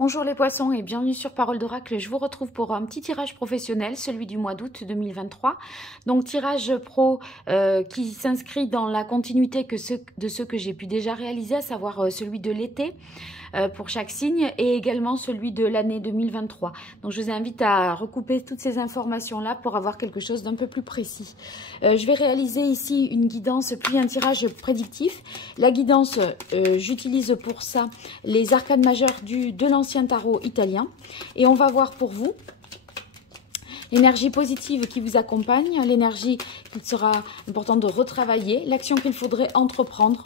Bonjour les poissons et bienvenue sur Parole d'Oracle. Je vous retrouve pour un petit tirage professionnel, celui du mois d'août 2023. Donc tirage pro qui s'inscrit dans la continuité de ceux que j'ai pu déjà réaliser, à savoir celui de l'été pour chaque signe et également celui de l'année 2023. Donc je vous invite à recouper toutes ces informations-là pour avoir quelque chose d'un peu plus précis. Je vais réaliser ici une guidance puis un tirage prédictif. La guidance, j'utilise pour ça les arcanes majeures de l'ancien tarot italien. Et on va voir pour vous l'énergie positive qui vous accompagne, l'énergie qu'il sera important de retravailler, l'action qu'il faudrait entreprendre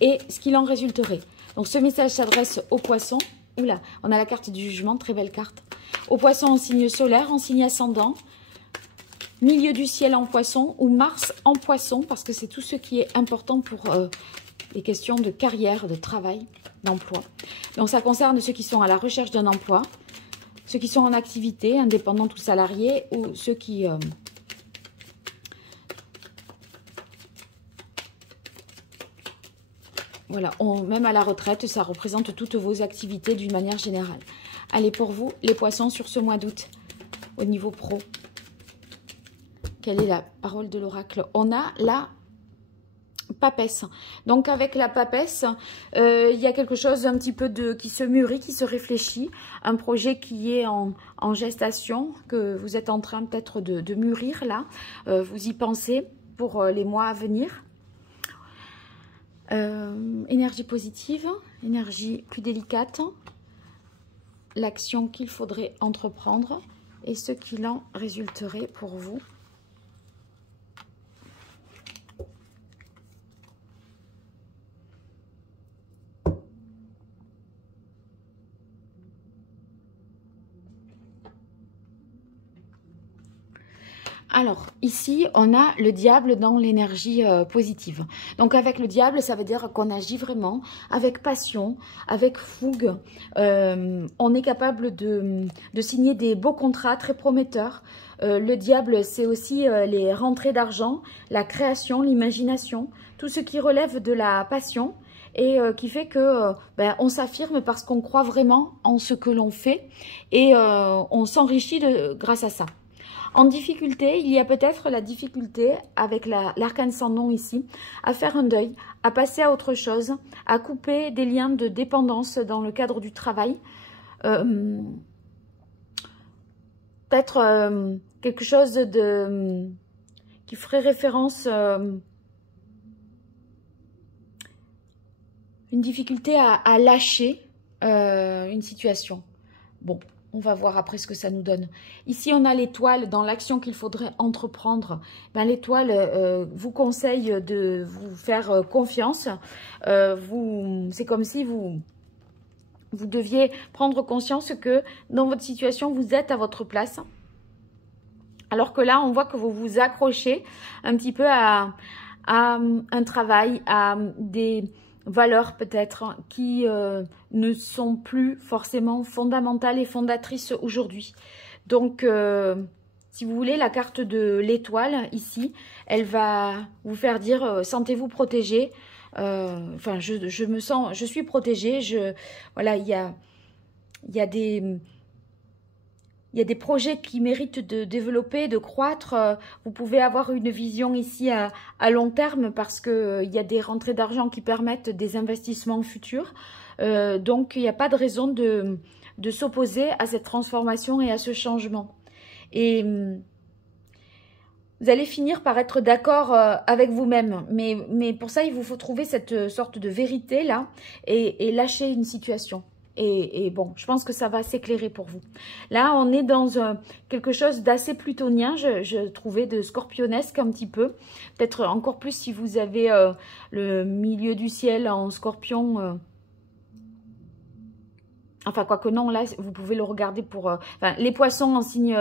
et ce qu'il en résulterait. Donc ce message s'adresse aux poissons. Oula, on a la carte du jugement, très belle carte. Aux poissons en signe solaire, en signe ascendant, milieu du ciel en poisson ou Mars en poisson, parce que c'est tout ce qui est important pour les questions de carrière, de travail, d'emploi. Donc ça concerne ceux qui sont à la recherche d'un emploi, ceux qui sont en activité, indépendants ou salariés, ou ceux qui... voilà, même à la retraite, ça représente toutes vos activités d'une manière générale. Allez, pour vous, les poissons, sur ce mois d'août, au niveau pro, quelle est la parole de l'oracle? On a la papesse. Donc avec la papesse, il y a quelque chose un petit peu qui se mûrit, qui se réfléchit, un projet qui est en gestation, que vous êtes en train peut-être de mûrir là, vous y pensez pour les mois à venir. Énergie positive, énergie plus délicate, l'action qu'il faudrait entreprendre et ce qu'il en résulterait pour vous. Alors, ici, on a le diable dans l'énergie positive. Donc, avec le diable, ça veut dire qu'on agit vraiment avec passion, avec fougue. On est capable de signer des beaux contrats très prometteurs. Le diable, c'est aussi les rentrées d'argent, la création, l'imagination, tout ce qui relève de la passion et qui fait que on s'affirme parce qu'on croit vraiment en ce que l'on fait et on s'enrichit grâce à ça. En difficulté, il y a peut-être la difficulté avec l'arcane sans nom ici, à faire un deuil, à passer à autre chose, à couper des liens de dépendance dans le cadre du travail. Peut-être quelque chose qui ferait référence, une difficulté à lâcher une situation. Bon. On va voir après ce que ça nous donne. Ici, on a l'étoile dans l'action qu'il faudrait entreprendre. L'étoile vous conseille de vous faire confiance. C'est comme si vous deviez prendre conscience que dans votre situation, vous êtes à votre place. Alors que là, on voit que vous vous accrochez un petit peu à un travail, à des valeurs peut-être qui ne sont plus forcément fondamentales et fondatrices aujourd'hui. Donc, si vous voulez, la carte de l'étoile ici, elle va vous faire dire sentez-vous protégé. Enfin, je suis protégée. Voilà, il y a des projets qui méritent de développer, de croître. Vous pouvez avoir une vision ici à long terme parce qu'il y a des rentrées d'argent qui permettent des investissements futurs. Donc, il n'y a pas de raison de s'opposer à cette transformation et à ce changement. Et vous allez finir par être d'accord avec vous-même. Mais pour ça, il vous faut trouver cette sorte de vérité là et lâcher une situation. Et bon, je pense que ça va s'éclairer pour vous. Là, on est dans quelque chose d'assez plutonien, je trouvais, de scorpionesque un petit peu. Peut-être encore plus si vous avez le milieu du ciel en scorpion. Enfin, quoique non, là, vous pouvez le regarder pour... les poissons en signe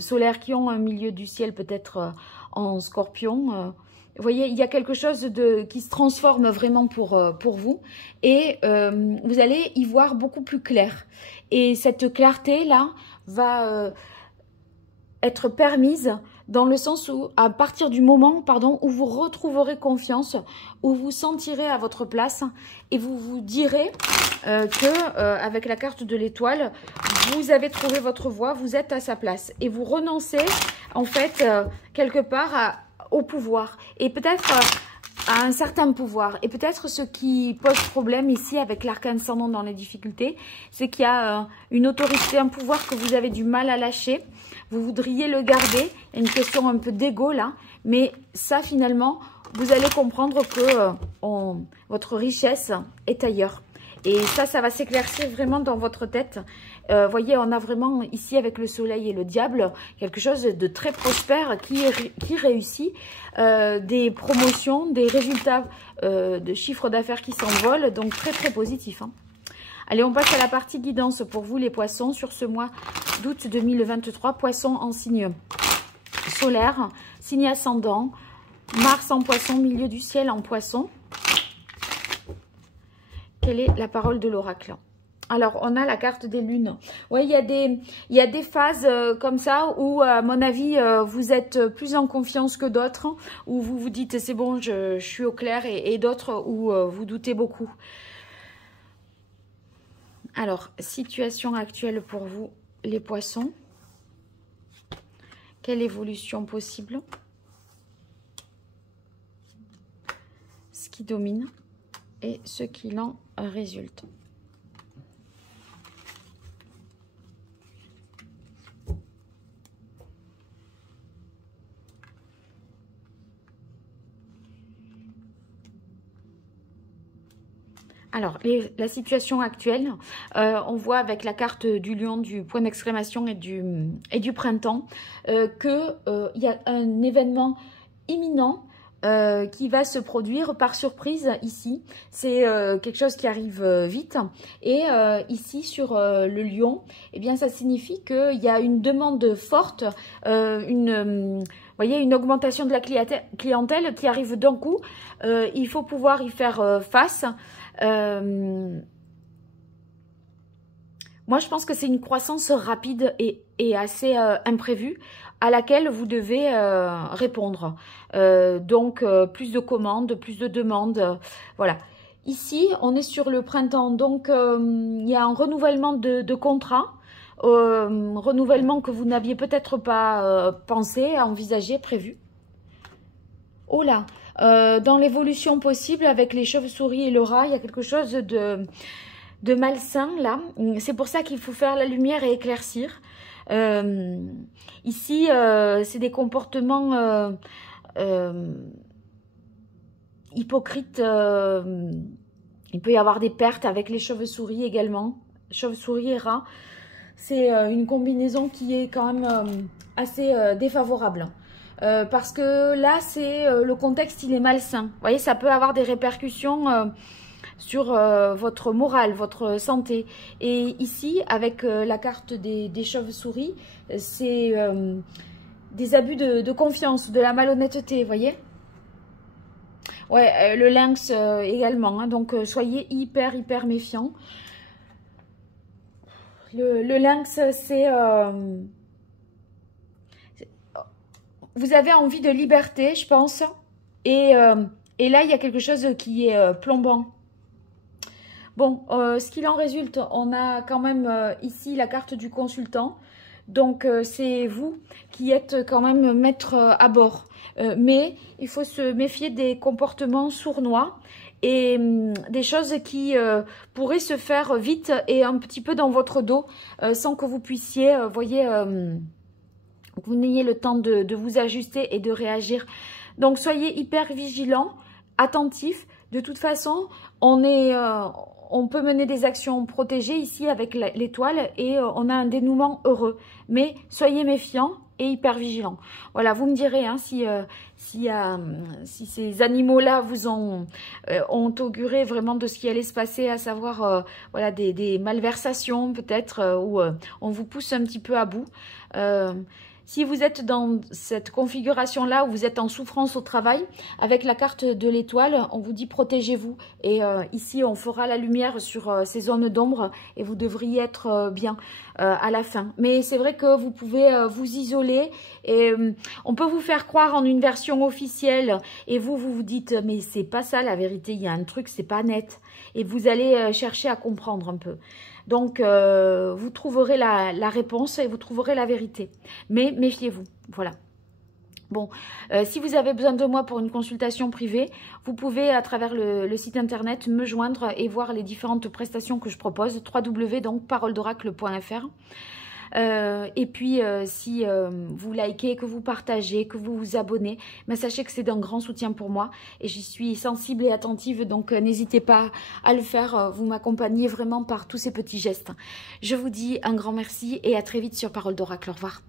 solaire qui ont un milieu du ciel peut-être en scorpion... vous voyez, il y a quelque chose qui se transforme vraiment pour vous et vous allez y voir beaucoup plus clair. Et cette clarté-là va être permise dans le sens où, à partir du moment, pardon, où vous retrouverez confiance, où vous sentirez à votre place et vous vous direz avec la carte de l'étoile, vous avez trouvé votre voie, vous êtes à sa place et vous renoncez en fait quelque part au pouvoir et peut-être à un certain pouvoir. Et peut-être ce qui pose problème ici avec l'arcane ascendant dans les difficultés, c'est qu'il y a une autorité, un pouvoir que vous avez du mal à lâcher. Vous voudriez le garder. Il y a une question un peu d'ego là. Mais ça, finalement, vous allez comprendre que votre richesse est ailleurs. Et ça va s'éclaircir vraiment dans votre tête. Voyez, on a vraiment ici avec le soleil et le diable, quelque chose de très prospère qui réussit. Des promotions, des résultats de chiffre d'affaires qui s'envolent. Donc très très positif. Hein. Allez, on passe à la partie guidance pour vous les poissons sur ce mois d'août 2023. Poissons en signe solaire, signe ascendant, Mars en poisson, milieu du ciel en poisson. Quelle est la parole de l'oracle? Alors, on a la carte des lunes. Oui, il y a des phases comme ça où, à mon avis, vous êtes plus en confiance que d'autres, où vous vous dites, c'est bon, je suis au clair, et d'autres où vous doutez beaucoup. Alors, situation actuelle pour vous, les poissons. Quelle évolution possible? Ce qui domine et ce qu'il en résulte. Alors, la situation actuelle, on voit avec la carte du lion, du point d'exclamation et du printemps, qu'il y a un événement imminent qui va se produire par surprise ici. C'est quelque chose qui arrive vite. Et ici, sur le lion, eh bien, ça signifie qu'il y a une demande forte, vous voyez, une augmentation de la clientèle qui arrive d'un coup. Il faut pouvoir y faire face. Moi, je pense que c'est une croissance rapide et assez imprévue à laquelle vous devez répondre. Donc, plus de commandes, plus de demandes. Voilà. Ici, on est sur le printemps. Donc, il y a un renouvellement de contrat. Renouvellement que vous n'aviez peut-être pas pensé, envisagé, prévu. Oh là, dans l'évolution possible avec les chauves-souris et le rat, il y a quelque chose de malsain là. C'est pour ça qu'il faut faire la lumière et éclaircir. Ici, c'est des comportements hypocrites. Il peut y avoir des pertes avec les chauves-souris également. Chauves-souris et rats, c'est une combinaison qui est quand même assez défavorable. Parce que là, c'est le contexte, il est malsain. Vous voyez, ça peut avoir des répercussions sur votre morale, votre santé. Et ici, avec la carte des chauves-souris, c'est des abus de confiance, de la malhonnêteté, vous voyez. Ouais, le lynx également. Hein, donc, soyez hyper méfiants. Le lynx, c'est... vous avez envie de liberté, je pense. Et là, il y a quelque chose qui est plombant. Bon, ce qu'il en résulte, on a quand même ici la carte du consultant. Donc, c'est vous qui êtes quand même maître à bord. Mais il faut se méfier des comportements sournois et des choses qui pourraient se faire vite et un petit peu dans votre dos sans que vous puissiez, voyez... vous n'ayez le temps de vous ajuster et de réagir. Donc, soyez hyper vigilants, attentifs. De toute façon, on peut mener des actions protégées ici avec l'étoile et on a un dénouement heureux. Mais soyez méfiants et hyper vigilants. Voilà, vous me direz hein, si ces animaux-là vous ont auguré vraiment de ce qui allait se passer, à savoir voilà, des malversations peut-être où on vous pousse un petit peu à bout. Si vous êtes dans cette configuration-là où vous êtes en souffrance au travail, avec la carte de l'étoile, on vous dit protégez-vous. Et ici, on fera la lumière sur ces zones d'ombre et vous devriez être bien à la fin. Mais c'est vrai que vous pouvez vous isoler et on peut vous faire croire en une version officielle et vous vous dites mais c'est pas ça la vérité, il y a un truc, c'est pas net. Et vous allez chercher à comprendre un peu. Donc, vous trouverez la réponse et vous trouverez la vérité. Mais méfiez-vous, voilà. Bon, si vous avez besoin de moi pour une consultation privée, vous pouvez à travers le site internet me joindre et voir les différentes prestations que je propose, www.paroledoracle.fr. Et puis, si vous likez, que vous partagez, que vous vous abonnez, ben, sachez que c'est d'un grand soutien pour moi. Et j'y suis sensible et attentive, donc n'hésitez pas à le faire. Vous m'accompagnez vraiment par tous ces petits gestes. Je vous dis un grand merci et à très vite sur Parole d'Oracle. Au revoir.